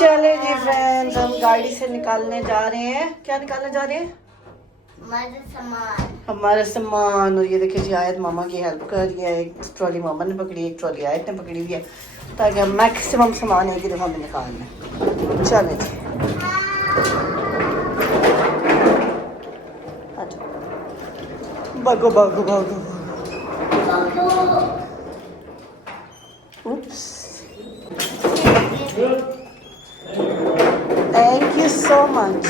चले जी फ्रेंड्स, हम गाड़ी से निकालने जा रहे हैं। क्या निकालने जा रहे हैं? हमारा सामान। और ये देखिए जी, आयत मामा की हेल्प कर रही है। एक ट्रॉली मामा ने पकड़ी, एक ट्रॉली आयत ने पकड़ी हुई है, ताकि हम मैक्सिमम सामान एक ही दफ़ा में निकाल लें। चले जी, भागो भागो भागो। Oops. Thank you so much.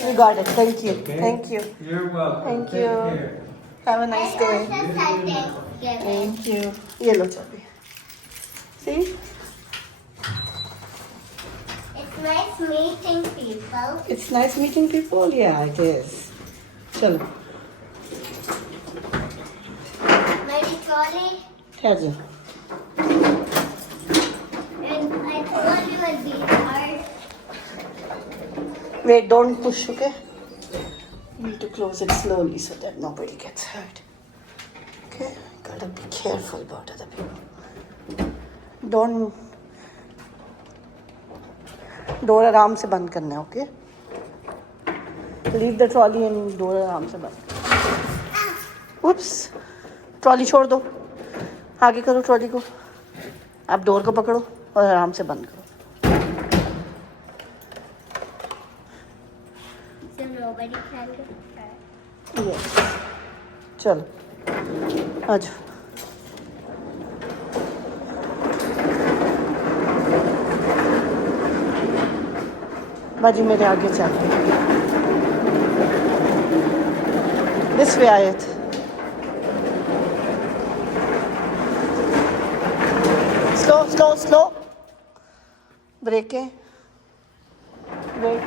You got it. Thank you. Thank you. You're welcome. Thank Take you. care. Have a nice day. Thank you. ये लो चाबी. See? It's nice meeting people. It's nice meeting people. Yeah, it is. चलो. My trolley, ठहर जा. and I told you it'd be hard. Wait, don't push, okay? You need to close it slowly so that nobody gets hurt. Okay? Gotta be careful about other people. Don't. Door आराम से बंद करना है, okay? Leave the trolley and door आराम से बंद. उप्स, trolley छोड़ दो. आगे करो ट्रॉली को. आप डोर को पकड़ो और आराम से बंद करो. So nobody can get hurt. Yes. चलो आ जाओ. बाजी मेरे आगे चल. This way Aayat. Slow slow slow. ब्रेकें. ब्रेक.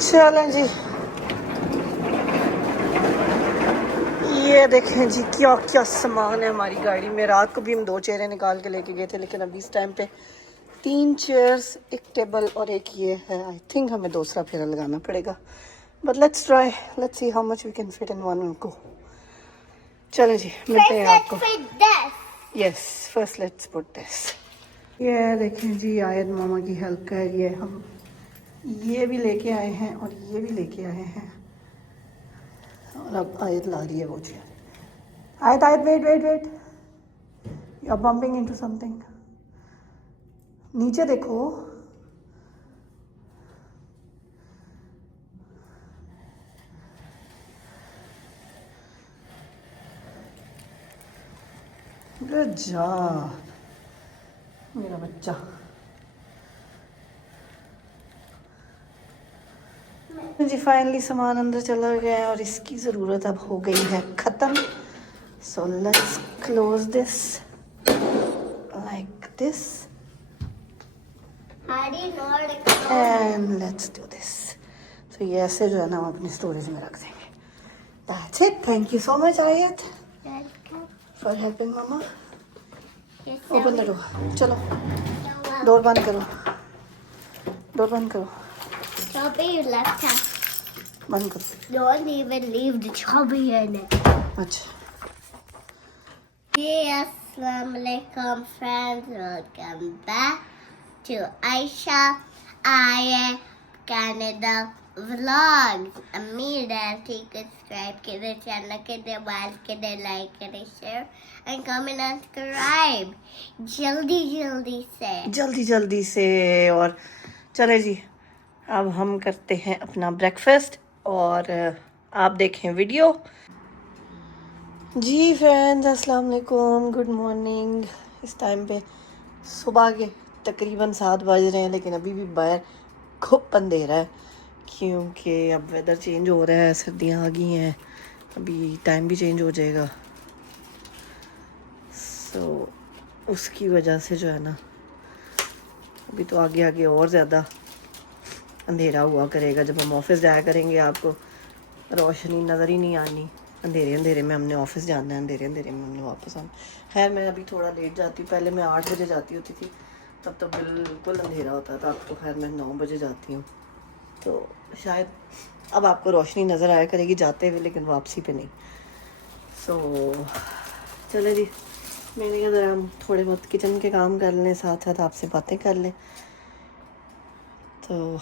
चलें जी. ये देखें जी, क्या क्या सामान है हमारी गाड़ी में. रात को भी हम 2 चेयरें निकाल के लेके गए थे, लेकिन अभी इस टाइम पे 3 चेयर्स, एक टेबल और एक ये है. आई थिंक हमें दूसरा फेरा लगाना पड़ेगा, but let's try. Let's see how much we can fit in one go. चलो जी, मिलते हैं आपको. Fit this. Yes, first let's put this. ये देखें जी, आयत मामा की हेल्प कर रही है. हम ये भी लेके आए हैं और ये भी लेके आए हैं, और अब आयत ला रही है वो चीज़. आयत आयत, wait wait wait, you are bumping into something. नीचे देखो. गुड जॉब मेरा बच्चा. जी फाइनली सामान अंदर चला गया है और इसकी ज़रूरत अब हो गई है ख़त्म. So let's close this like this and let's do this. तो ये ऐसे जो है ना, हम अपनी स्टोरेज में रख देंगे. That's it. Thank you so much Aayat for helping मामा. Open the door. चलो डोर बंद करो. डोर बंद करो. Chubby, you left her. बंद करो. Don't even leave the chubby in it. अच्छा. Hey, Assalamualaikum friends. Welcome back to Aisha Aya Canada Vlogs. Amir Auntie, subscribe to the channel, hit the bell, hit the like, hit the share, and comment and subscribe. जल्दी से. जल्दी जल्दी से. और चले जी, अब हम करते हैं अपना ब्रेकफास्ट और आप देखें वीडियो. जी फ्रेंड्स, अस्सलाम वालेकुम, गुड मॉर्निंग. इस टाइम पे सुबह के तकरीबन 7 बज रहे हैं, लेकिन अभी भी बाहर खूब अंधेरा है, क्योंकि अब वेदर चेंज हो रहा है. सर्दियाँ आ गई हैं, अभी टाइम भी चेंज हो जाएगा. सो उसकी वजह से जो है ना, अभी तो आगे आगे और ज़्यादा अंधेरा हुआ करेगा. जब हम ऑफिस जाया करेंगे, आपको रोशनी नज़र ही नहीं आनी. अंधेरे अंधेरे में हमने ऑफिस जाना है, अंधेरे अंधेरे में हमने वापस आना. खैर मैं अभी थोड़ा लेट जाती हूँ. पहले मैं 8 बजे जाती होती थी, तब तो बिल्कुल अंधेरा होता था. अब तो खैर मैं 9 बजे जाती हूँ, तो शायद अब आपको रोशनी नज़र आया करेगी जाते हुए, लेकिन वापसी पे नहीं. सो चले जी, मैंने कहा जरा हम थोड़े बहुत किचन के काम कर लें, साथ साथ आपसे बातें कर लें। तो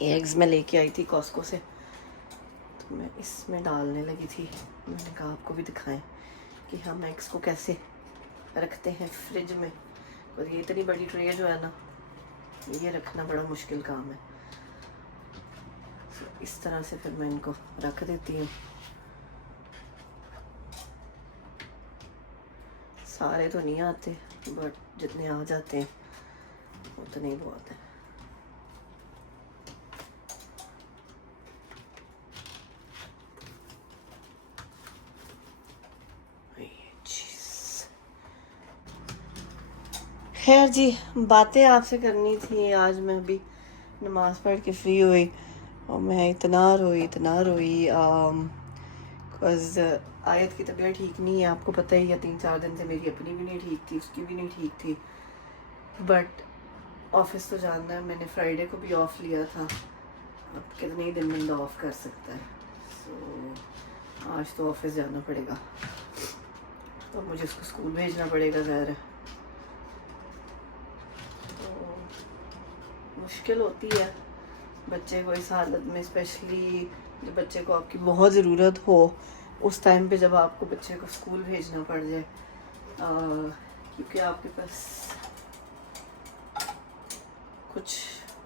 ये एग्स मैं लेके आई थी कॉस्को से, तो मैं इसमें डालने लगी थी। मैंने कहा आपको भी दिखाएं कि हम एग्स को कैसे रखते हैं फ्रिज में। और ये इतनी बड़ी ट्रे जो है ना, ये रखना बड़ा मुश्किल काम है। तो इस तरह से फिर मैं इनको रख देती हूँ। सारे तो नहीं आते, बट जितने आ जाते हैं उतने ही बहुत है। खैर जी, बातें आपसे करनी थी। आज मैं अभी नमाज पढ़ के फ्री हुई और मैं इतना रोई बिकॉज आयत की तबीयत ठीक नहीं है, आपको पता ही है। 3-4 दिन से मेरी अपनी भी नहीं ठीक थी, उसकी भी नहीं ठीक थी। बट ऑफिस तो जाना है, मैंने फ्राइडे को भी ऑफ लिया था। अब कितने ही दिन बंदा ऑफ कर सकता है। सो आज तो ऑफिस जाना पड़ेगा, तो मुझे उसको स्कूल भेजना पड़ेगा। ज़ाहिर है मुश्किल होती है बच्चे को इस हालत में, स्पेशली जब बच्चे को आपकी बहुत ज़रूरत हो उस टाइम पे, जब आपको बच्चे को स्कूल भेजना पड़ जाए। क्योंकि आपके पास कुछ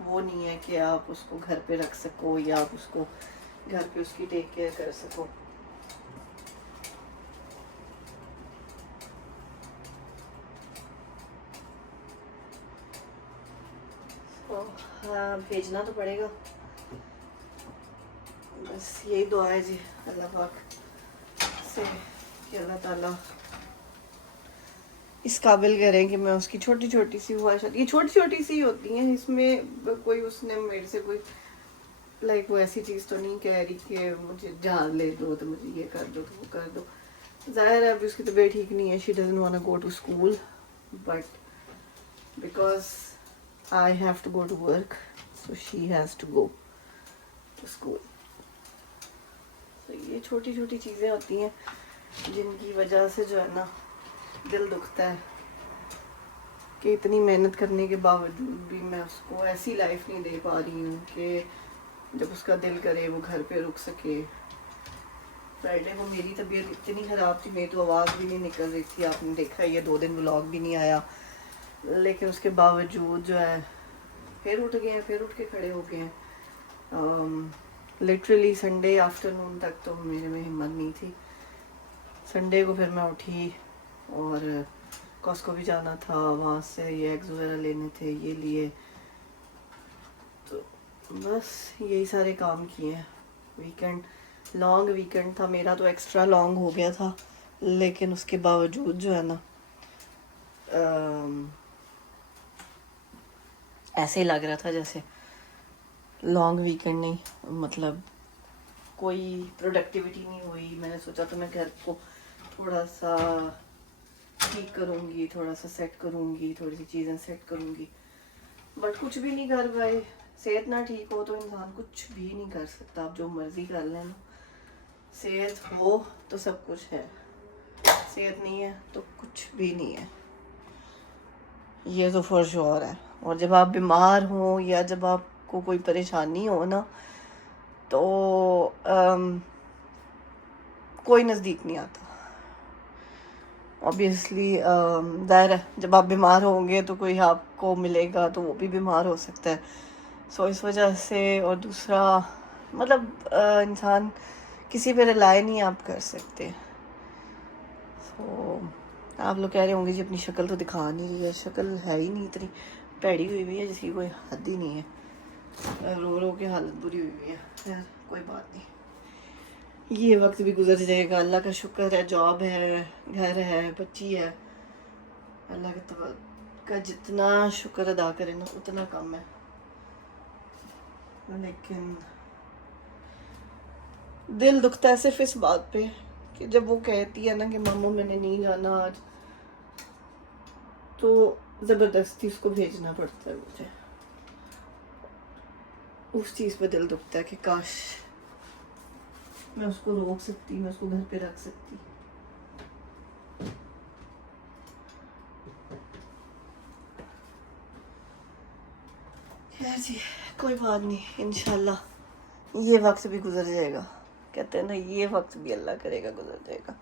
वो नहीं है कि आप उसको घर पे रख सको या आप उसको घर पे उसकी टेक केयर कर सको। हाँ, भेजना तो पड़ेगा। बस यही दुआ है जी अल्लाह पाक से कि अल्लाह ताला इस काबिल करें कि मैं उसकी छोटी छोटी सी ख्वाहिशात, ये छोटी छोटी सी होती हैं, इसमें कोई उसने मेरे से कोई लाइक वो ऐसी चीज़ तो नहीं कह रही कि मुझे जान ले दो, तो मुझे ये कर दो, तो वो कर दो। ज़ाहिर है अभी उसकी तबीयत ठीक नहीं है, she doesn't want to go to school, but because I have to go to work, so she has to go to school. तो ये छोटी छोटी चीज़ें होती हैं जिनकी वजह से जो है ना दिल दुखता है कि इतनी मेहनत करने के बावजूद भी मैं उसको ऐसी लाइफ नहीं दे पा रही हूँ कि जब उसका दिल करे वो घर पे रुक सके। फ्राइडे को मेरी तबीयत इतनी ख़राब थी, मेरी तो आवाज़ भी नहीं निकल रही थी, आपने देखा ये 2 दिन व्लॉग भी नहीं आया। लेकिन उसके बावजूद जो है फिर उठ गए हैं, फिर उठ के खड़े हो गए हैं। लिटरली संडे आफ्टरनून तक तो मेरे में हिम्मत नहीं थी। संडे को फिर मैं उठी और कॉस्को भी जाना था, वहाँ से ये एग्स वगैरह लेने थे, ये लिए। तो बस यही सारे काम किए हैं। वीकेंड, लॉन्ग वीकेंड था मेरा, तो एक्स्ट्रा लॉन्ग हो गया था। लेकिन उसके बावजूद जो है ना ऐसे ही लग रहा था जैसे लॉन्ग वीकेंड नहीं, मतलब कोई प्रोडक्टिविटी नहीं हुई। मैंने सोचा तो मैं घर को थोड़ा सा ठीक करूँगी, थोड़ा सा सेट करूँगी, थोड़ी सी चीज़ें सेट करूँगी, बट कुछ भी नहीं कर पाए। सेहत ना ठीक हो तो इंसान कुछ भी नहीं कर सकता, आप जो मर्ज़ी कर लें ना। सेहत हो तो सब कुछ है, सेहत नहीं है तो कुछ भी नहीं है, ये तो फॉर श्योर है। और जब आप बीमार हो या जब आपको कोई परेशानी हो ना, तो कोई नज़दीक नहीं आता। ऑब्वियसली ज़ाहिर है जब आप बीमार होंगे तो कोई आपको मिलेगा तो वो भी बीमार हो सकता है। सो इस वजह से, और दूसरा मतलब इंसान किसी पे रिलाई नहीं आप कर सकते। सो आप लोग कह रहे होंगे जी अपनी शक्ल तो दिखा नहीं रही है, शक्ल है ही नहीं, इतनी भैड़ी हुई हुई है जिसकी कोई हद ही नहीं है। रो रो के हालत बुरी हुई हुई है। खैर कोई बात नहीं, ये वक्त भी गुजर जाएगा। अल्लाह का शुक्र है, जॉब है, घर है, बच्ची है। अल्लाह का जितना शुक्र अदा करें ना उतना कम है। लेकिन दिल दुखता है सिर्फ इस बात पे कि जब वो कहती है ना कि मामू मैंने नहीं जाना आज, तो ज़बरदस्ती उसको भेजना पड़ता है मुझे। उस चीज़ पे दिल दुखता है कि काश मैं उसको रोक सकती, मैं उसको घर पे रख सकती। खैर जी, कोई बात नहीं, इंशाल्लाह ये वक्त भी गुजर जाएगा। कहते हैं ना, ये वक्त भी अल्लाह करेगा गुजर जाएगा।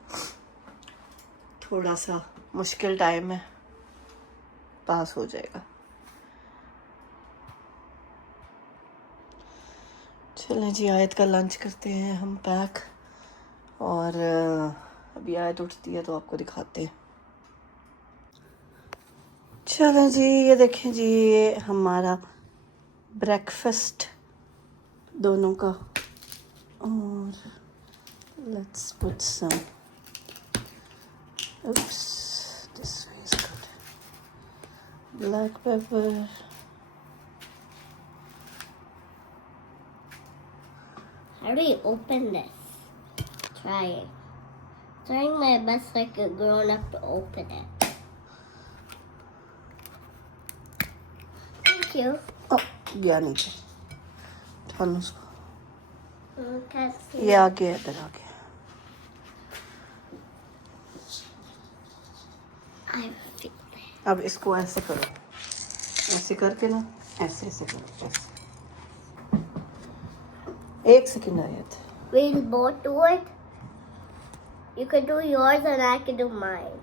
थोड़ा सा मुश्किल टाइम है, पास हो जाएगा। चलें जी, आयत का लंच करते हैं हम पैक, और अभी आयत उठती है तो आपको दिखाते हैं। चलें जी, ये देखें जी, ये हमारा ब्रेकफास्ट दोनों का, और let's put some, oops, this way is good, black pepper, How do you open this? Trying. Trying my best like a grown up to open it. Thank you. oh, गया नीचे, उठाना उसको, Can't see. ये आ गया, इधर आ गया। I feel it. अब इसको ऐसे करो, ऐसे करके ना, ऐसे ऐसे करो, ऐसे। एक सेकंड आयत। We'll both do it. You can do yours and I can do mine.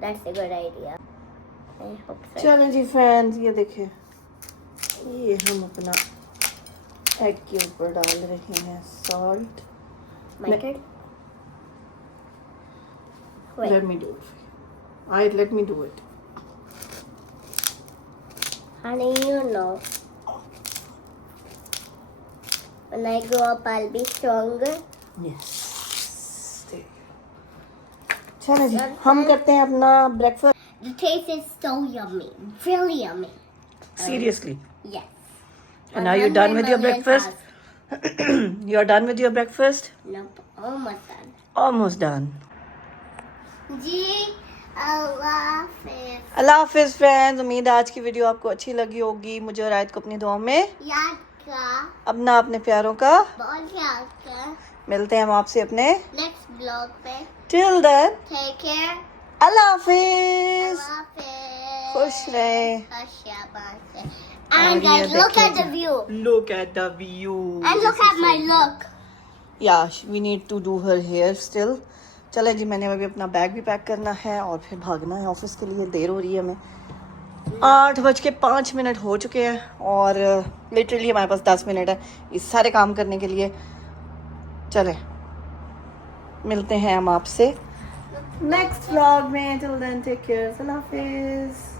That's a good idea. I hope so. चलें जी फ्रेंड्स, ये देखें, ये हम अपना एग के ऊपर डाल रहे हैं salt. My turn. Wait. Let me do it. Let me do it. Honey, you know. When I grow up, I'll be stronger. Yes. चलें जी, हम करते हैं अपना breakfast. The taste is so yummy. Really yummy. Seriously. Yes. And are you done with your 100 million breakfast? times. You are done with your breakfast? Nope. Almost done. Almost done. जी अल्लाह हाफिज़। अल्लाह हाफिज़ friends, उम्मीद है आज की video आपको अच्छी लगी होगी। मुझे और आयत को अपनी दुआ में याद का अपना, अपने प्यारों का बहुत याद कर। मिलते हैं हम आपसे अपने नेक्स्ट ब्लॉग पे। Till then, take care. अल्लाह हाफिज़, अल्लाह हाफिज़। खुश रहें। And guys, look at the view. Look at the view. And look at my look. Yeah, we need to do her hair still. चले जी, मैंने अभी अपना बैग भी पैक करना है और फिर भागना है ऑफिस के लिए। देर हो रही है हमें, 8:05 हो चुके हैं, और लिटरली हमारे पास 10 मिनट है इस सारे काम करने के लिए। चलें, मिलते हैं हम आपसे नेक्स्ट व्लॉग में। टिल देन टेक केयर, अल्लाह हाफिज़।